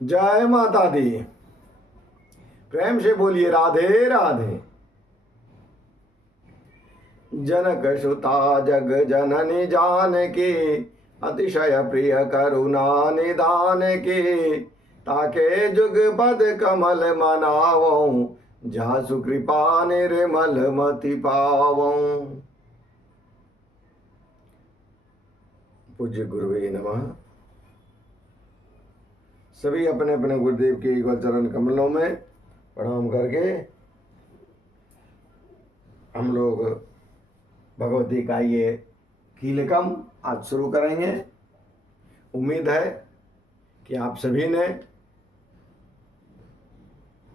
जय माता दी। प्रेम से बोलिए राधे राधे। जनक सुता जग जननी जानकी, अतिशय प्रिय करुणा निधान की। ताके जुग पद कमल मनावऊं, जासु कृपा निर्मल मति पावऊं। पूज्य गुरुवे नमः। सभी अपने अपने गुरुदेव के युगल चरण कमलों में प्रणाम करके हम लोग भगवती का ये कीलकम आज शुरू करेंगे। उम्मीद है कि आप सभी ने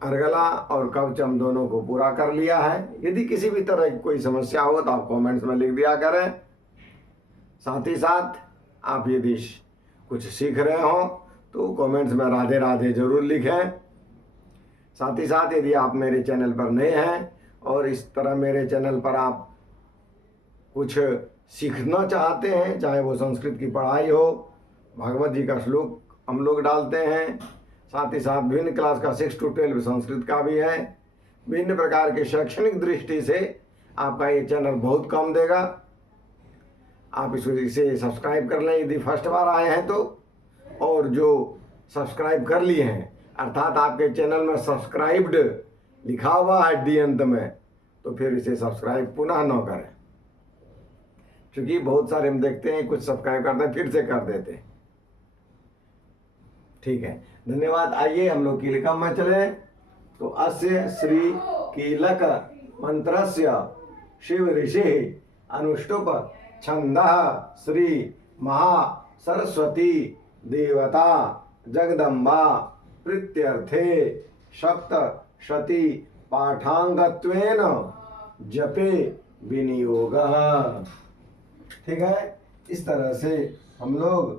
अर्गला और कवचम दोनों को पूरा कर लिया है। यदि किसी भी तरह की कोई समस्या हो तो आप कमेंट्स में लिख दिया करें। साथ ही साथ आप यदि कुछ सीख रहे हो तो कमेंट्स में राधे राधे जरूर लिखें। साथ ही साथ यदि आप मेरे चैनल पर नए हैं और इस तरह मेरे चैनल पर आप कुछ सीखना चाहते हैं, चाहे वो संस्कृत की पढ़ाई हो, भागवत जी का श्लोक हम लोग डालते हैं, साथ ही साथ भिन्न क्लास का 6 to 12 संस्कृत का भी है। भिन्न प्रकार के शैक्षणिक दृष्टि से आपका ये चैनल बहुत काम देगा। आप इसे सब्सक्राइब कर लें यदि फर्स्ट बार आए हैं तो, और जो सब्सक्राइब कर लिए हैं अर्थात आपके चैनल में सब्सक्राइब्ड लिखा हुआ है डी अंत में, तो फिर इसे सब्सक्राइब पुनः न करें, क्योंकि बहुत सारे हम देखते हैं कुछ सब्सक्राइब करते हैं फिर से कर देते हैं। ठीक है, धन्यवाद। आइए हम लोग कीलकम में चले। तो अस्य श्री कीलक मंत्रस्य शिव ऋषि अनुष्टुप छंदः श्री महा सरस्वती देवता जगदम्बा प्रीत्यर्थे सप्तशती पाठांगत्वेन जपे विनियोगः। ठीक है, इस तरह से हम लोग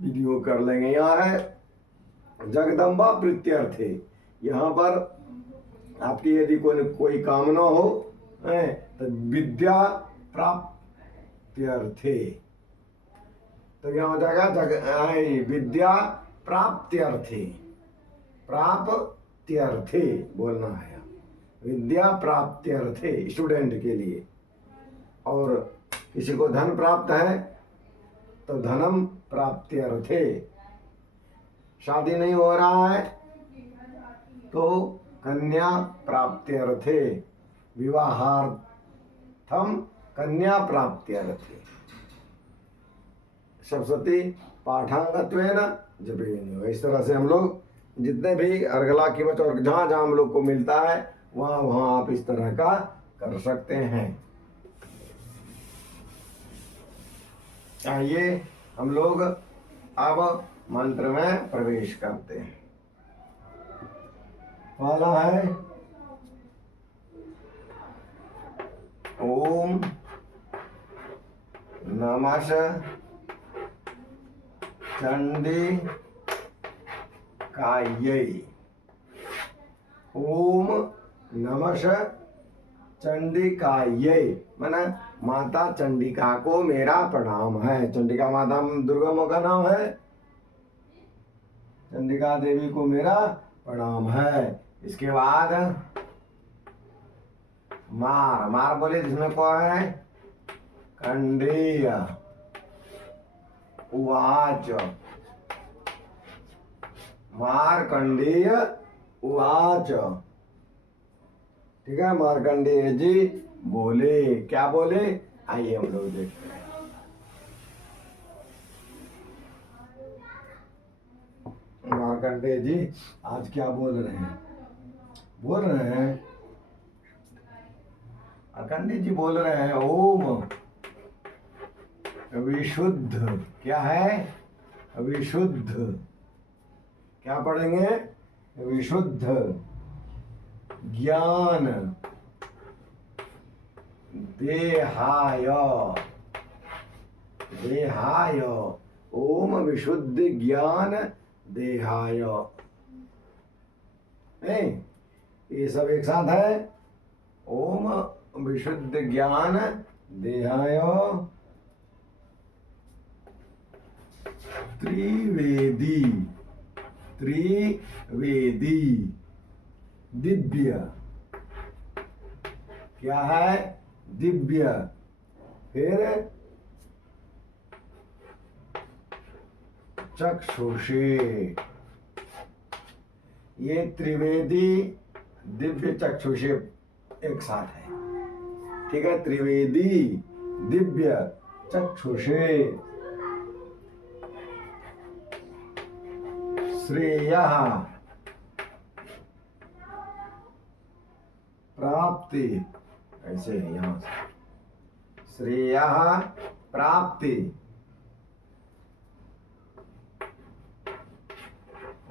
वीडियो कर लेंगे। यहाँ है जगदम्बा प्रीत्यर्थे। यहाँ पर आपकी यदि कोई कामना हो तो विद्या प्राप्त्यर्थे, तो यहाँ हो जाएगा विद्या प्राप्त्यर्थे। प्राप्त्यर्थे बोलना है, विद्या प्राप्त्यर्थे स्टूडेंट के लिए। और किसी को धन प्राप्त है तो धनम प्राप्त्यर्थे। शादी नहीं हो रहा है तो कन्या प्राप्त्यर्थे। विवाहार्थम कन्या प्राप्त्यर्थे। सरस्वती पाठांगत्वेन जपे। इस तरह से हम लोग जितने भी अर्गला की बच और जहाँ जहाँ हम लोग को मिलता है वहाँ वहाँ आप इस तरह का कर सकते हैं। आइए हम लोग अब मंत्र में प्रवेश करते हैं। पहला है ओम नमः चंडी कायै। ओम नमः चंडिकायै माना माता चंडिका को मेरा प्रणाम है। चंडिका माता दुर्गा माँ का नाम है। चंडिका देवी को मेरा प्रणाम है। इसके बाद मार मार बोले जिसमें कौन है कंडेय उवाच। मार्कंडेय उवाच। ठीक है, मार्कंडेय जी बोले। क्या बोले, आइए हम लोग देखते हैं। मार्कंडेय जी आज क्या बोल रहे हैं? बोल रहे हैं मार्कंडेय जी बोल रहे हैं ओम विशुद्ध। क्या है? विशुद्ध। क्या पढ़ेंगे? विशुद्ध ज्ञान देहाय। देहाय ओम विशुद्ध ज्ञान देहाय। ये सब एक साथ है। ओम विशुद्ध ज्ञान देहाय त्रिवेदी। त्रिवेदी, दिव्य, क्या है? दिव्य। फिर चक्षुषे, ये त्रिवेदी दिव्य चक्षुषे एक साथ है, ठीक है? त्रिवेदी दिव्य चक्षुषे श्रेयः प्राप्ति, ऐसे है यहां से, श्रेयः प्राप्ति,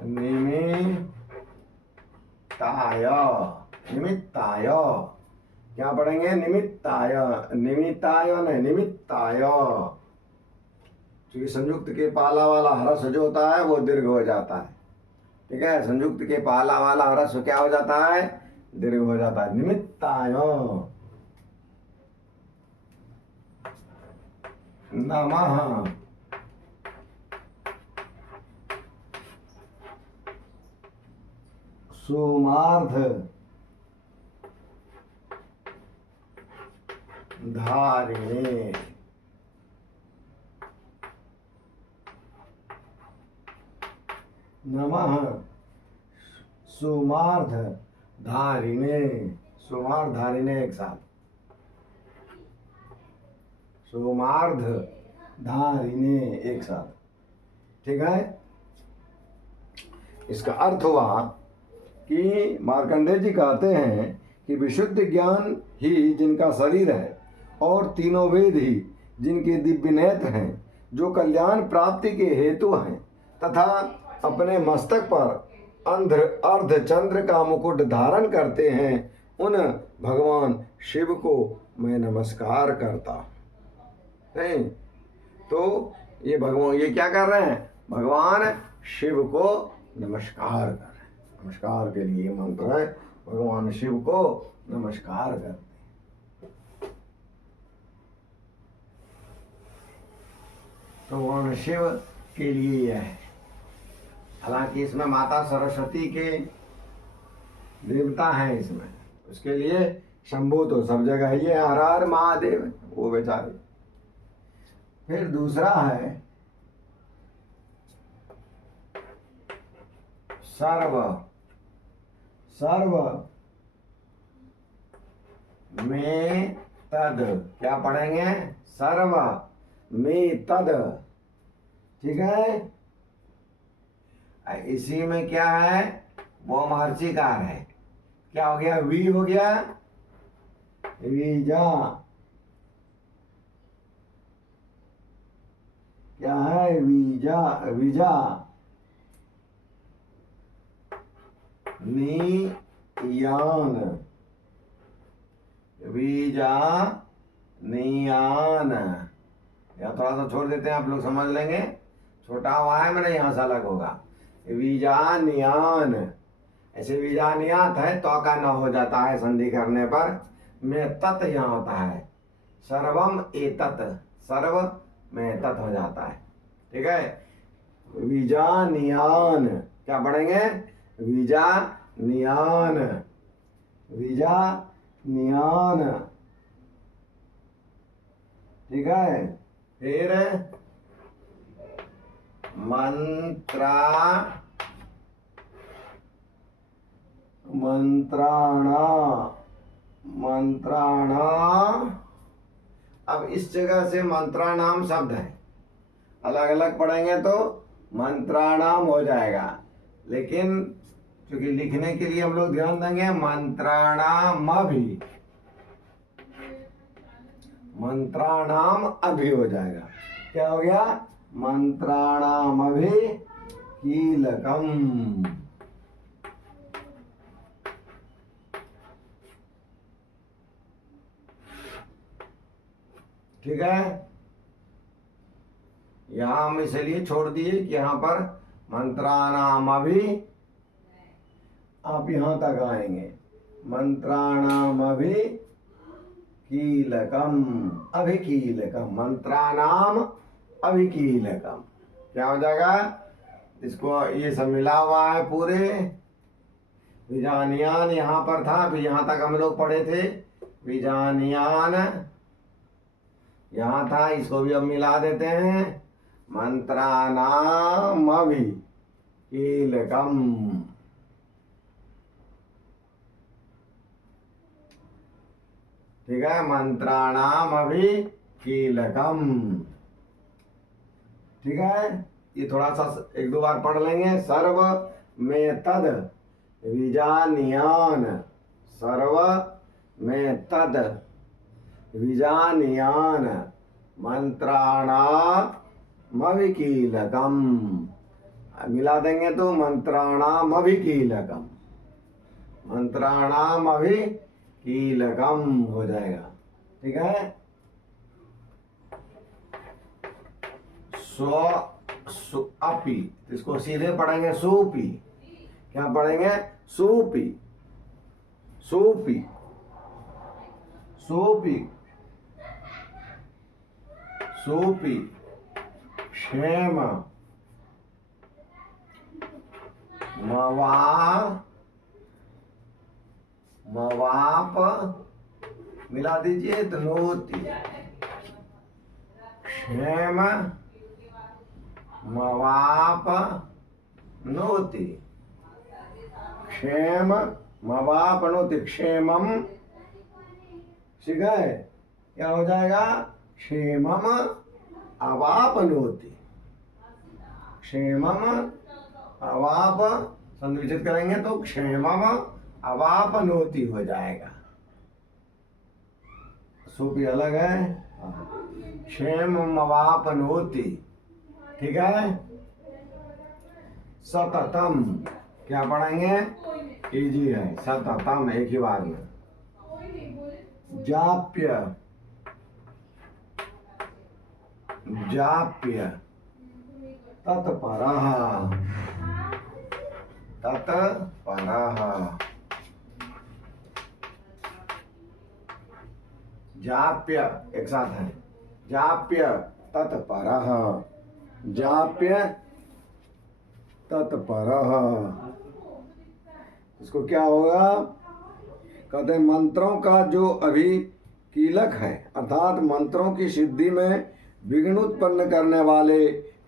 निमित्ताय, निमित्ताय, क्या पढ़ेंगे? निमित्ताय, निमित्ताय नहीं, निमित्ताय। क्योंकि संयुक्त के पाला वाला ह्रस्व जो होता है वो दीर्घ हो जाता है, ठीक है? संयुक्त के पाला वाला ह्रस्व क्या हो जाता है? दीर्घ हो जाता है। निमित्ताय नमः, सोमार्ध धारिणे, नमः सोमार्ध धारिणे, सोमार्ध धारिणे एक साथ, सोमार्ध धारिणे एक साथ, ठीक है? इसका अर्थ हुआ कि मार्कंडेय जी कहते हैं कि विशुद्ध ज्ञान ही जिनका शरीर है और तीनों वेद ही जिनके दिव्य नेत्र हैं, जो कल्याण प्राप्ति के हेतु हैं तथा अपने मस्तक पर अर्ध चंद्र का मुकुट धारण करते हैं, उन भगवान शिव को मैं नमस्कार करता नहीं। तो ये भगवान ये क्या कर रहे हैं? भगवान शिव को नमस्कार कर रहे हैं। नमस्कार के लिए मंत्र है, भगवान शिव को नमस्कार करते। भगवान शिव के लिए यह है। हालांकि इसमें माता सरस्वती के देवता हैं, इसमें उसके लिए शंभु तो सब जगह ही है, हर हर महादेव वो बेचारे। फिर दूसरा है सर्व, सर्व में तद, क्या पढ़ेंगे? सर्व में तद, ठीक है? इसी में क्या है? वो महर्षिकार है, क्या हो गया? वी हो गया, वीजा, क्या है? वीजा, विजा, नियान, वीजा नियान, या थोड़ा सा छोड़ देते हैं, आप लोग समझ लेंगे। छोटा हुआ है मैंने, यहाँ से अलग होगा। वीजा नियान, ऐसे वीजा नियात है तो का न हो जाता है संधि करने पर, में तत् यहाँ होता है, सर्वम एतत्, सर्व में तत् हो जाता है, ठीक है? वीजा नियान, क्या पढ़ेंगे? वीजा नियान, वीजा नियान, ठीक है? फिर मंत्राणा, मंत्राणा, अब इस जगह से मंत्राणाम शब्द है, अलग अलग पढ़ेंगे तो मंत्राणाम हो जाएगा, लेकिन क्योंकि लिखने के लिए हम लोग ध्यान देंगे मंत्राणाम भी, मंत्राणाम अभी हो जाएगा। क्या हो गया? मंत्राणाम अभी कीलकम, ठीक है? यहां हम इसलिए छोड़ दिए कि यहां पर मंत्राणाम अभी, आप यहां तक आएंगे, मंत्राणाम अभी कीलकम, अभिकीलकम, मंत्राणाम अभिकीलकम, क्या हो जाएगा? इसको ये सब मिला हुआ है पूरे। विजानियान यहाँ पर था, अभी यहाँ तक हम लोग पढ़े थे। विजानियान यहाँ था, इसको भी अब मिला देते हैं। मंत्राणाम अभि कीलकम। ठीक है, मंत्राणाम अभि कीलकम। ठीक है, ये थोड़ा सा एक दो बार पढ़ लेंगे। सर्व में तद विजानियान, सर्व में तद विजानियान मंत्राणामभिकीलकम। मिला देंगे तो मंत्राणामभिकीलकम, मंत्राणामभिकीलकम हो जाएगा। ठीक है, अपी, इसको सीधे पढ़ेंगे सुपी। क्या पढ़ेंगे? सुपी, सुपी, सुपी, सुपी, क्षेम मवाप, मिला दीजिए तो नोती। क्षेम मवाप नोति, क्षेम मवाप नोति, क्षेमम। ठीक है, क्या हो जाएगा? क्षेमम अवापनोति, क्षेमम अवाप, संविचित करेंगे तो क्षेमम अवापनोति हो जाएगा। सूपी अलग है, क्षेमम अवापनोति। ठीक है, सततम क्या पढ़ेंगे? इजी है, सततम एक ही बार में। जाप्य, जाप्य, तत्परः, तत्परः, जाप्य एक साथ है, जाप्य तत्परः, जाप्य तत्परः। इसको क्या होगा? कहते हैं मंत्रों का जो अभी कीलक है, अर्थात मंत्रों की सिद्धि में विघ्न उत्पन्न करने वाले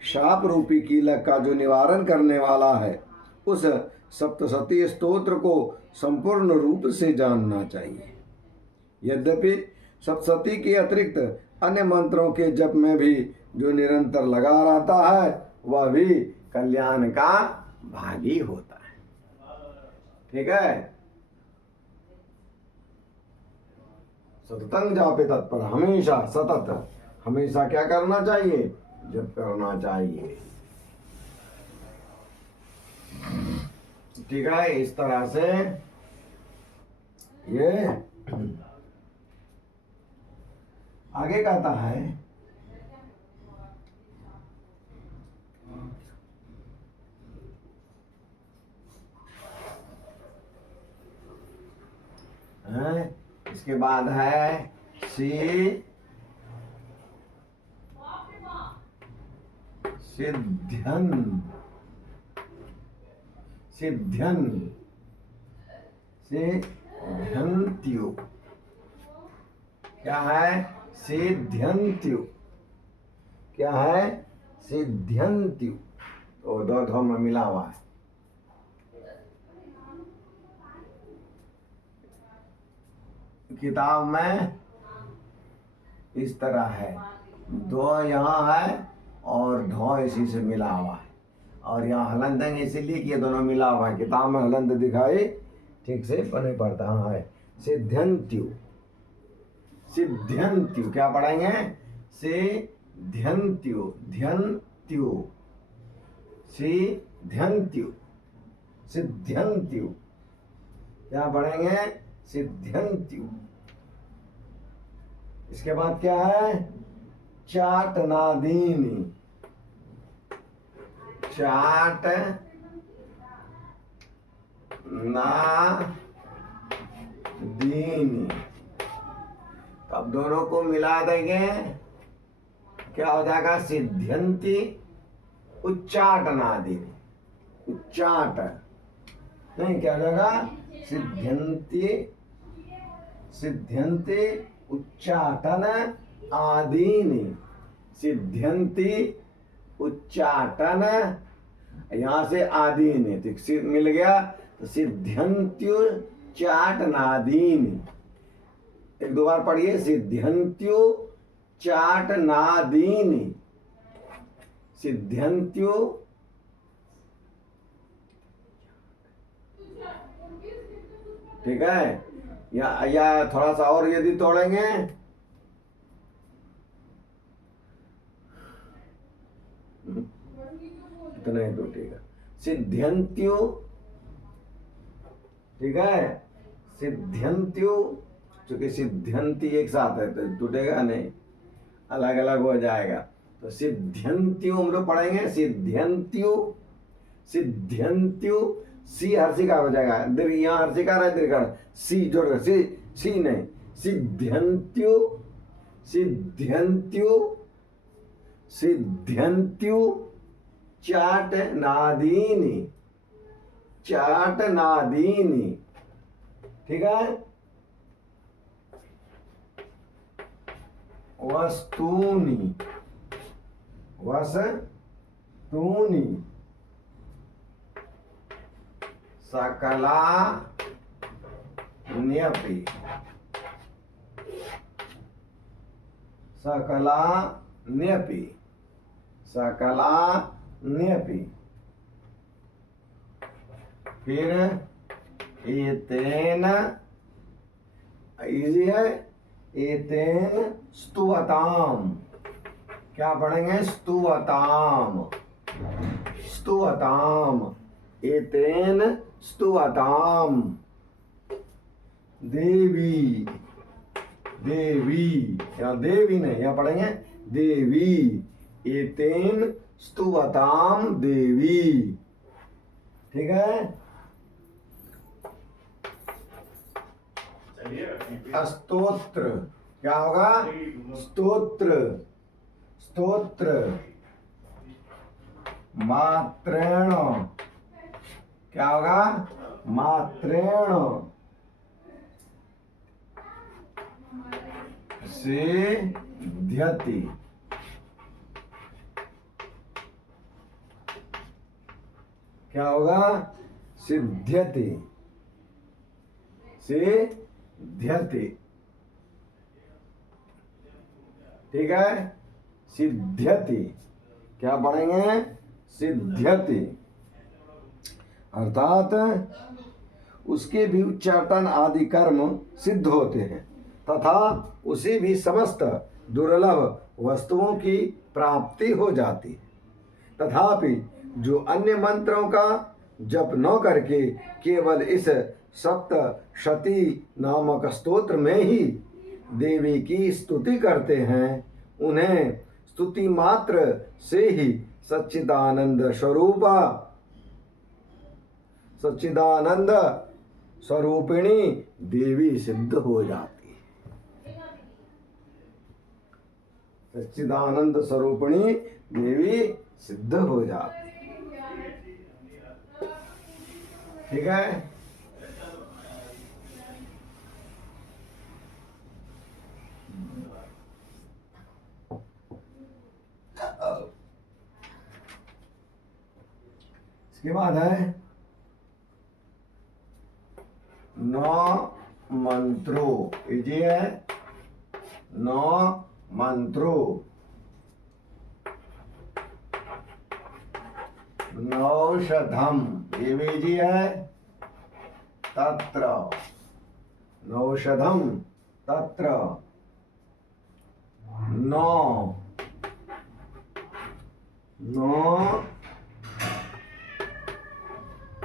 शाप रूपी कीलक का जो निवारण करने वाला है, उस सप्तशती स्तोत्र को संपूर्ण रूप से जानना चाहिए। यद्यपि सप्तशती के अतिरिक्त अन्य मंत्रों के जप में भी जो निरंतर लगा रहता है, वह भी कल्याण का भागी होता है। ठीक है, सततं जापे तत्पर, हमेशा सतत, हमेशा क्या करना चाहिए? जप करना चाहिए। ठीक है, इस तरह से ये आगे कहता है, इसके बाद है सिद्ध्यन, सिद्ध्यन, सिद्ध्यन्त्यु। क्या है? सिद्ध्यन्त्यु। क्या है? सिद्ध्यन्त्यु। तो दो धो में मिला हुआ है। किताब में इस तरह है, दो यहाँ है और धो इसी से मिला हुआ है, और यहाँ हलंत देंगे इसीलिए कि ये दोनों मिला हुआ है। किताब में हलंत दिखाई ठीक से नहीं पड़ता। हाँ है सिद्ध्यन्त्यु, सिद्ध्यन्त्यु। क्या पढ़ेंगे? सिद्ध्यन्त्यु, ध्यन्त्यु, सिद्ध्यन्त्यु, सिद्ध्यन्त्यु। क्या पढ़ेंगे? सिद्ध्यन्त्यु। इसके बाद क्या है? चाटनादीनी, चाट ना दीनी। अब दोनों को मिला देंगे, क्या हो जाएगा? सिद्ध्यन्ति उच्चाटनादीनी। उच्चाट नहीं, क्या हो जाएगा? सिद्ध्यन्ति उच्चाटन आदीनि। सिद्ध्यन्ति उच्चाटन, यहाँ से आदीनि तो मिल गया, तो सिद्ध्यन्त्युच्चाटनादीनि। एक दो बार पढ़िए, सिद्ध्यन्त्युच्चाटनादीनि। सिद्ध्यन्त्यु, ठीक है। या थोड़ा सा और यदि तोड़ेंगे, इतना ही टूटेगा। सिद्ध्यन्त्यु, ठीक है। सिद्ध्यन्त्यु, चूंकि सिद्ध्यन्ति एक साथ है तो टूटेगा नहीं, अलग अलग हो जाएगा। तो सिद्ध्यन्त्यु हम लोग पढ़ेंगे, सिद्ध्यन्त्यु सी हर्षिकार हो जाएगा, यहाँ हर्षिकार है, दीर्घकार, सी जोड़कर, सी नहीं, सिद्ध्यन्त्यु चाटनादीनि, ठीक है। वस्तूनि, सकलान्यपि, फिर एतेन, इजी है, एतेन स्तुवताम। क्या पढ़ेंगे? स्तुवताम, एतेन स्तुवताम। देवी, यहाँ देवी नहीं, यहाँ पढ़ेंगे देवी, एतेन स्तुवताम देवी, ठीक है। स्तोत्र, क्या होगा? स्तोत्र मात्रेण, क्या होगा? मात्रेण सिद्ध्यति, क्या होगा? सिद्ध्यति, ठीक है। सिद्ध्यति, क्या पढ़ेंगे? सिद्ध्यति, अर्थात उसके भी उच्चाटन आदि कर्म सिद्ध होते हैं तथा उसे भी समस्त दुर्लभ वस्तुओं की प्राप्ति हो जाती है। तथापि जो अन्य मंत्रों का जप न करके केवल इस सप्तशती नामक स्तोत्र में ही देवी की स्तुति करते हैं, उन्हें स्तुति मात्र से ही सच्चिदानंद स्वरूपिणी देवी सिद्ध हो जाती है। सच्चिदानंद स्वरूपिणी देवी सिद्ध हो जाती है, ठीक है। इसके बाद है 9 मंत्रो, ये 9 मंत्रो, 9शधम, ये भी है तत्र, 9शधम तत्र, 9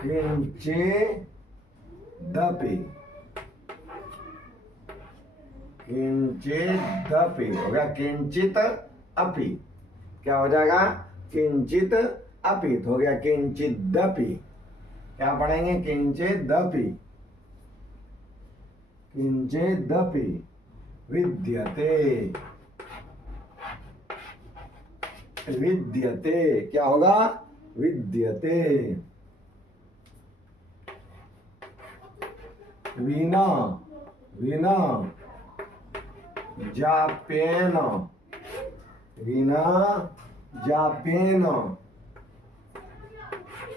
किंचिदपि, हो गया किंचित अपि, क्या हो जाएगा? किंचित अपि, हो गया किंचिदपि। क्या पढ़ेंगे? किंचिदपि, विद्यते, क्या होगा? विद्यते, विना विना जापेन विना जापेन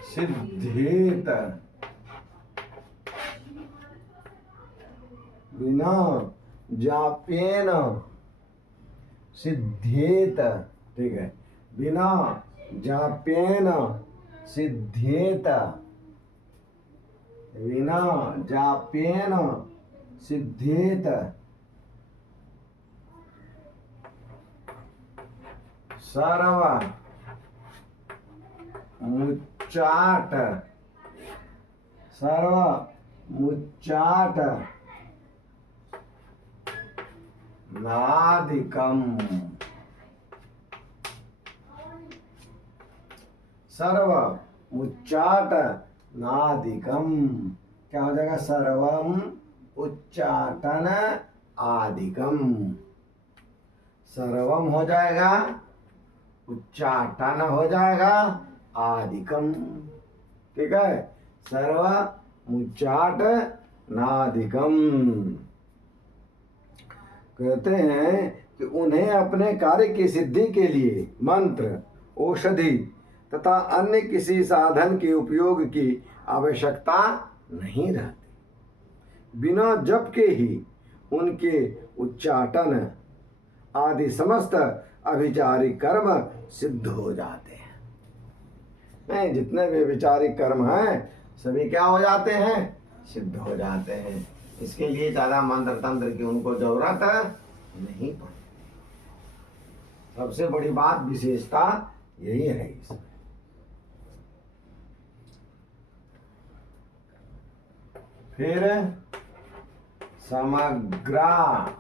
सिद्धेत विना जापेन सिद्धेत। ठीक है, बिना जापेन सिद्धेत विना जापेन सिद्धेत। सर्व मुच्चाट सर्व मुच्चाट नादिकम सर्व मुच्चाट नादिकम। क्या हो जाएगा? सर्वम उच्चाटन आदिकम। सर्वम हो जाएगा, उच्चाटन हो जाएगा, आदिकम। ठीक है, सर्व मुच्चाट नादिकम। कहते हैं कि उन्हें अपने कार्य की सिद्धि के लिए मंत्र, औषधि तथा अन्य किसी साधन के उपयोग की आवश्यकता नहीं रहती। बिना जप के ही उनके उच्चाटन आदि समस्त अभिचारिक कर्म सिद्ध हो जाते हैं। नहीं, जितने भी विचारिक कर्म हैं सभी क्या हो जाते हैं? सिद्ध हो जाते हैं। इसके लिए ज़्यादा मंत्र तंत्र की उनको जरूरत नहीं पड़ती। सबसे बड़ी बात, विशेषता यही है इसमें। फिर समग्राण्यपि।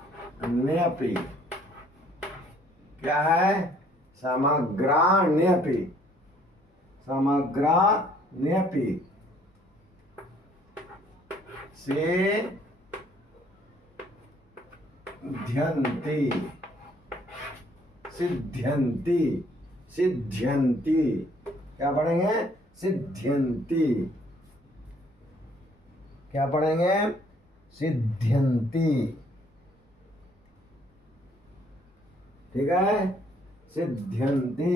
क्या है? समग्राण्यपि समग्राण्यपि से सिद्ध्यन्ति सिद्ध्यन्ति सिद्ध्यन्ति। क्या पढ़ेंगे? सिद्ध्यन्ति। क्या पढ़ेंगे? सिद्ध्यन्ति। ठीक है, सिद्ध्यन्ति।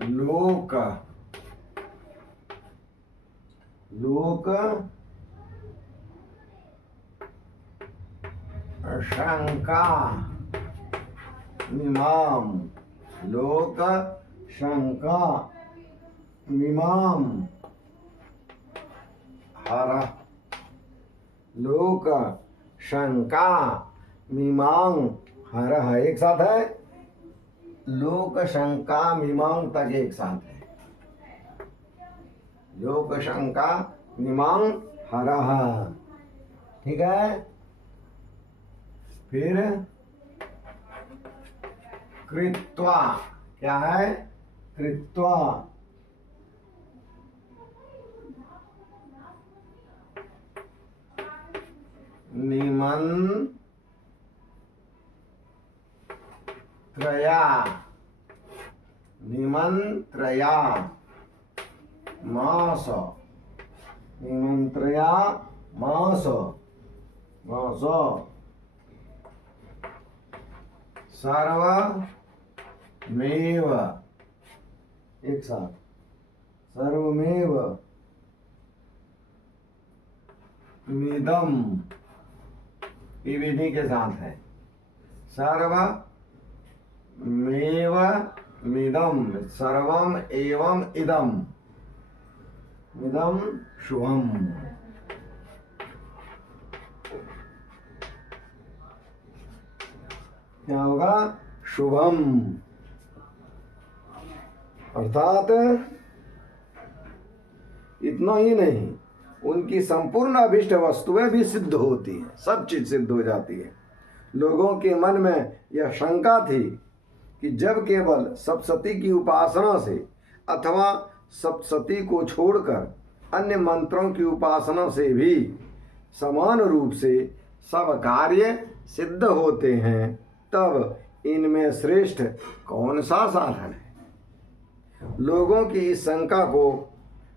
लोक लोक शंका मीमां लोक शंका मीमां हर। लोक शंका मीमां हर। एक साथ है, लोक शंका मीमां तक एक साथ है। लोक शंका मीमां हर। ठीक है, फिर कृत्वा। क्या है? कृत्वा। निमंत्रया निमंत्रया मास निमंत्रया मास मास। सर्वमेव। एक साथ, सर्वमेव मिदम। ये विधि के साथ है। सर्वमेव मिदम, सर्वम एवं इदम, इदम शुभम। क्या होगा? शुभम। अर्थात इतना ही नहीं, उनकी संपूर्ण अभिष्ट वस्तुएं भी सिद्ध होती हैं। सब चीज सिद्ध हो जाती है। लोगों के मन में यह शंका थी कि जब केवल सप्तशती की उपासना से अथवा सप्तशती को छोड़कर अन्य मंत्रों की उपासना से भी समान रूप से सब कार्य सिद्ध होते हैं, तब इनमें श्रेष्ठ कौन सा साधन है? लोगों की इस शंका को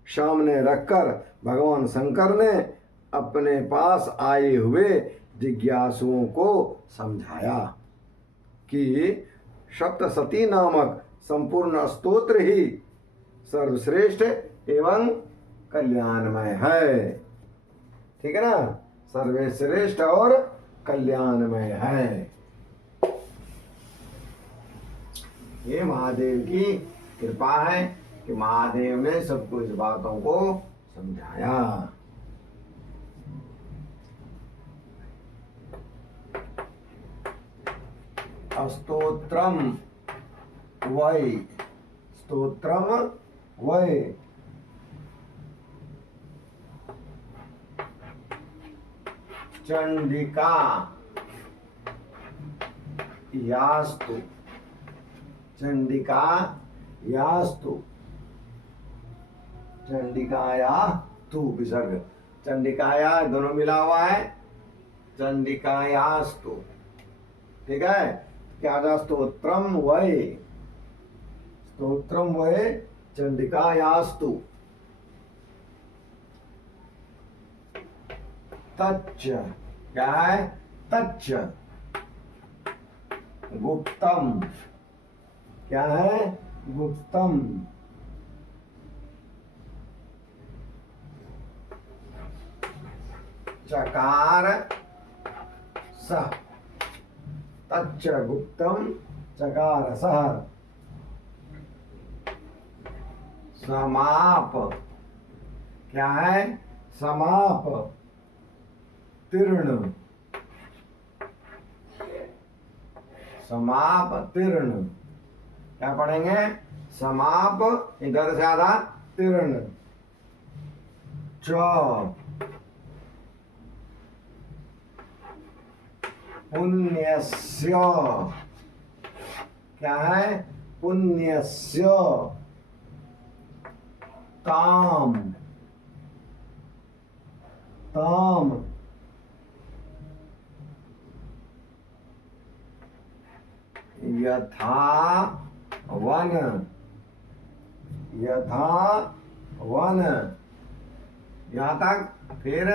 सामने रखकर भगवान शंकर ने अपने पास आए हुए जिज्ञासुओं को समझाया कि सप्तशती नामक संपूर्ण स्तोत्र ही सर्वश्रेष्ठ एवं कल्याणमय है। ठीक है ना, सर्वश्रेष्ठ और कल्याणमय है। ये महादेव की कृपा है कि महादेव ने सबको इस बातों को समझाया। स्तोत्रम वै, स्तोत्रम वै चंडिका यास्तु, चंडिका यास्तु, चंडिकाया तू विसर्ग, चंडिकाया दोनों मिला हुआ है, चंडिकायास्तु। ठीक है, क्या था? स्तोत्रम वै, स्तोत्रम वै चंडिकायास्तु। तच्च क्या है? तच्च गुप्तम, क्या है? गुप्तम। चकार सह, तच्च गुप्तम चकार सह। समाप क्या है? समाप तीर्ण, समाप तीर्ण। क्या पढ़ेंगे? समाप इधर से आधा तीर्ण। च पुण्यस्य, क्या है? पुण्यस्य। ताम, ताम यथा वन, यथा वन। यहाँ तक फिर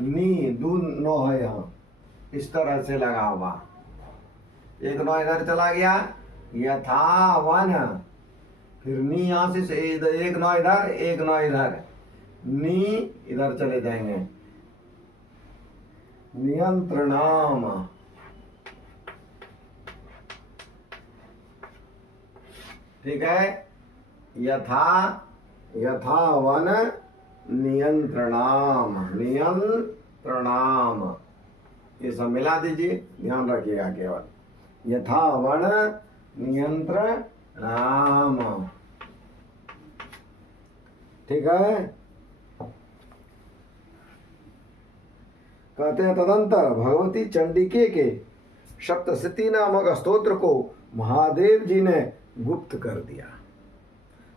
नी दू नो है, यहाँ इस तरह से लगा हुआ। एक नौ इधर चला गया, यथा वन। फिर नी यहाँ से एक नौ इधर, एक नौ इधर, नी इधर चले जाएंगे। नियंत्रणाम, ठीक है। यथा, यथा वन नियंत्रणाम, नियंत्रणाम, ये सब मिला दीजिए, ध्यान रखिएगा केवल। यथा वन नियंत्रणाम, ठीक है। कहते हैं तदंतर भगवती चंडिके के सप्तशती नामक स्तोत्र को महादेव जी ने गुप्त कर दिया।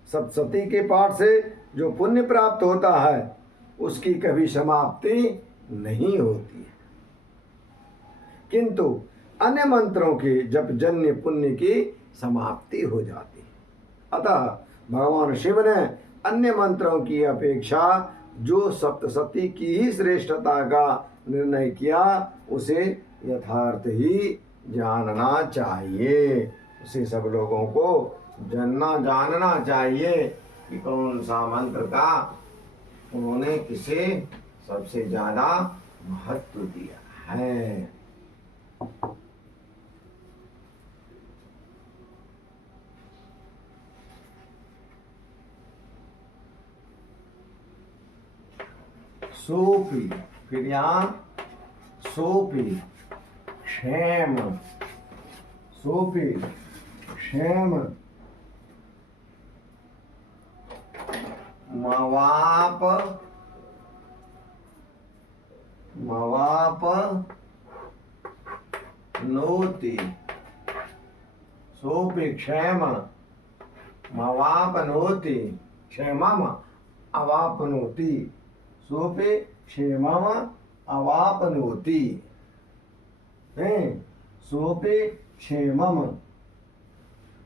सप्तशती के पाठ से जो पुण्य प्राप्त होता है उसकी कभी समाप्ति नहीं होती है, किंतु अन्य मंत्रों के जप जन्य पुण्य की समाप्ति हो जाती है। अतः भगवान शिव ने अन्य मंत्रों की अपेक्षा जो सप्तशती की ही श्रेष्ठता का निर्णय किया उसे यथार्थ ही जानना चाहिए। उसे सब लोगों को जानना चाहिए कि कौन सा मंत्र का उन्होंने किसे सबसे ज्यादा महत्व दिया है। सोपी, फिर यहाँ सोपी क्षेम, सोपी क्षेम। मवाप, मवाप नोति, सोपी क्षेम मवापनोति, क्षेमम अवापनोति, सोपे क्षेमम अवापनोति, सोपे क्षेमम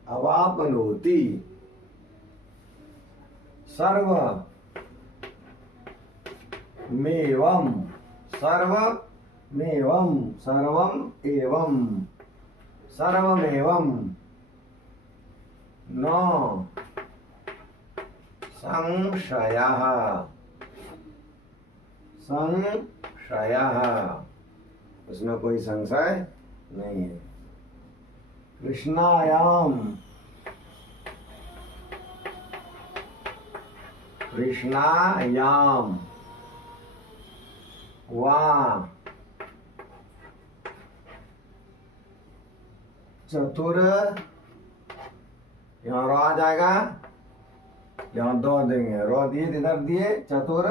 अवापनोति। सर्व मेवम, सर्वमेवं, सर्वम एवं, सर्वमेवं, न संशयः, संशयः, उसमें कोई संशय नहीं है। कृष्णायाम, कृष्णायाम वा चतुर, यहाँ रो आ जाएगा, यहाँ दो देंगे, रो दिए इधर दिए, चतुर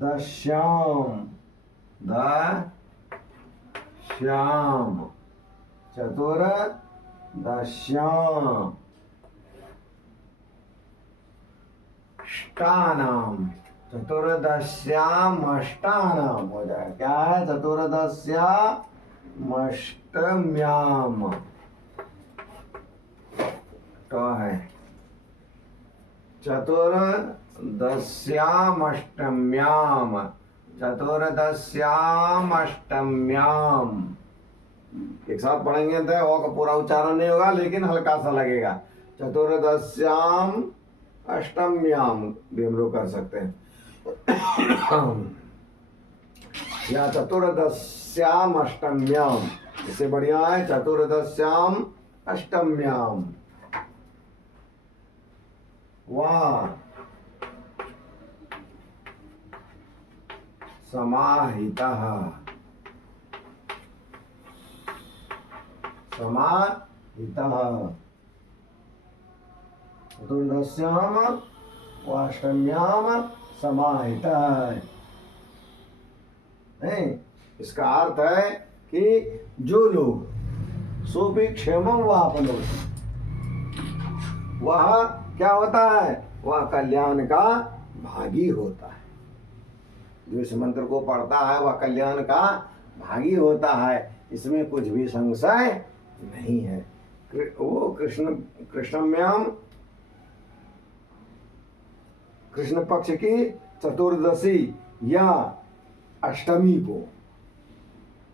दश्याम, दश्याम, चतुर दश्याम, अष्टानाम, चतुर्दश्यामष्टानाम हो जाए, क्या है? चतुर्दश्यामष्टम्याम तो है, चतुर्दश्यामष्टम्याम, चतुर्दश्यामष्टम्याम। एक साथ पढ़ेंगे तो ओ का पूरा उच्चारण नहीं होगा, लेकिन हल्का सा लगेगा। चतुर्दश्याम अष्टम्याम भी हम लोग कर सकते हैं, या चतुर्दश्याम अष्टम्याम, इससे बढ़िया है चतुर्दश्याम अष्टम्याम। वाह समाहितः, समाहितः, चतुर्दश्याम अष्टम्याम समाहितः। नहीं, इसका अर्थ है कि जो लोग सुभिक्षेमं वापनोति, वह क्या होता है? वह कल्याण का भागी होता है। जो इस मंत्र को पढ़ता है वह कल्याण का भागी होता है, इसमें कुछ भी संशय नहीं है। वो कृष्णम्याम, कृष्ण पक्ष की चतुर्दशी या अष्टमी को,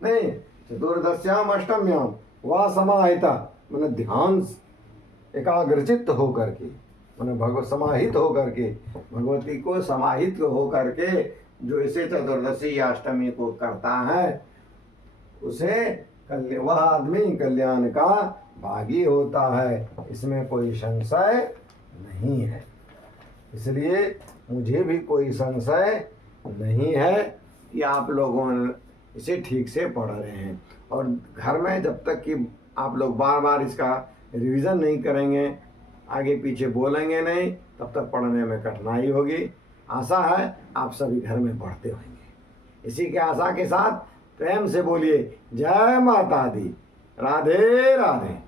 नहीं, चतुर्दश्याम अष्टम्याम वह समाहिता, मतलब ध्यान एकाग्रचित्त होकर के, मतलब भगवत समाहित होकर के, भगवती को समाहित होकर के जो इसे चतुर्दशी या अष्टमी को करता है, उसे वह आदमी कल्याण का भागी होता है, इसमें कोई संशय नहीं है। इसलिए मुझे भी कोई संशय नहीं है कि आप लोगों इसे ठीक से पढ़ रहे हैं, और घर में जब तक कि आप लोग बार बार इसका रिवीजन नहीं करेंगे, आगे पीछे बोलेंगे नहीं, तब तक पढ़ने में कठिनाई होगी। आशा है आप सभी घर में पढ़ते होंगे। इसी के आशा के साथ प्रेम से बोलिए जय माता दी, राधे राधे।